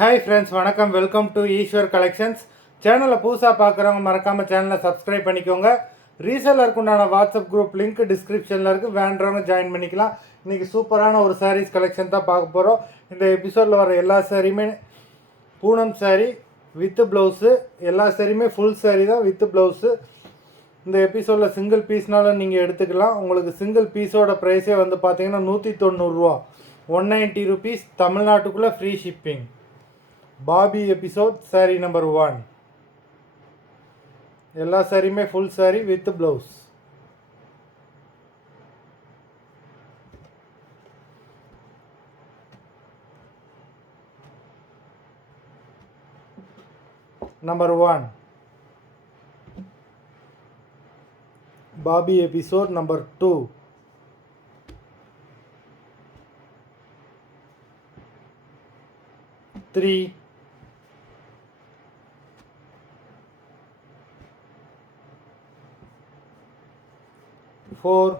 Hi friends, வணக்கம். Welcome to Eswar collections. சேனலை புதுசாக பார்க்குறவங்க மறக்காமல் சேனலை சப்ஸ்கிரைப் பண்ணிக்கோங்க. ரீசெல்லருக்கு உண்டான வாட்ஸ்அப் குரூப் லிங்க் டிஸ்கிரிப்ஷனில் இருக்குது, வேண்டுறவங்க ஜாயின் பண்ணிக்கலாம். இன்றைக்கி சூப்பரான ஒரு சாரீஸ் கலெக்ஷன் தான் பார்க்க போகிறோம். இந்த எபிசோடில் வர எல்லா சாரியுமே பூனம் சாரீ வித்து ப்ளவுஸு, எல்லா சாரியுமே ஃபுல் சாரீ தான் வித்து ப்ளவுஸு. இந்த எபிசோடில் சிங்கிள் பீஸ்னாலும் நீங்கள் எடுத்துக்கலாம். உங்களுக்கு சிங்கிள் பீஸோட ப்ரைஸே வந்து பார்த்தீங்கன்னா 190 ரூபா, 190 ருபீஸ். தமிழ்நாட்டுக்குள்ளே ஃப்ரீ ஷிப்பிங். பாபி எபிசோட் சாரீ நம்பர் 1. எல்லா சாரியுமே full sari with blouse. Number 1 பாபி எபிசோட். நம்பர் 2 3 4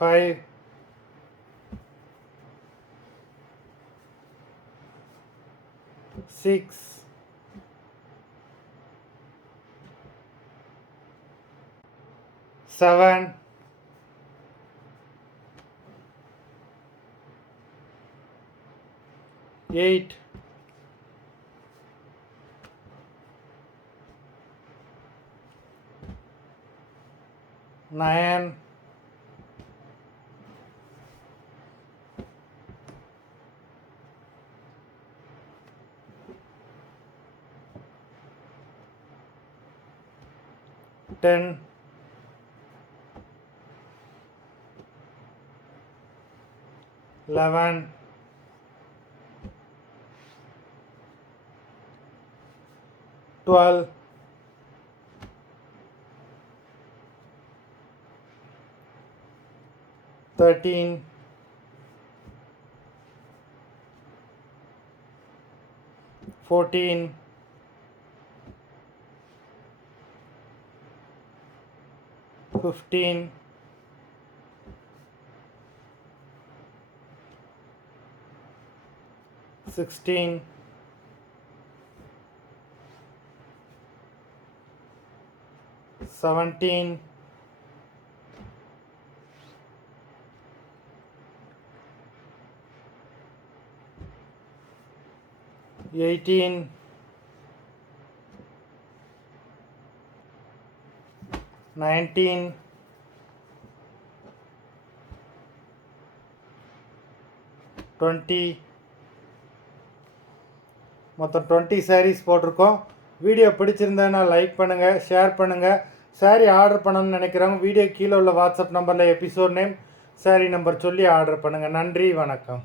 5 6 7 8 9 10 11 12 13 14 15 16 17 18 19 20 மொத்தம் 20 சாரீஸ் போட்டிருக்கோம். வீடியோ பிடிச்சிருந்தேன்னா லைக் பண்ணுங்கள், ஷேர் பண்ணுங்கள். சாரீ ஆர்டர் பண்ணணும்னு நினைக்கிறவங்க வீடியோ கீழே உள்ள வாட்ஸ்அப் நம்பரில் எபிசோட் நேம், சாரீ நம்பர் சொல்லி ஆர்டர் பண்ணுங்கள். நன்றி, வணக்கம்.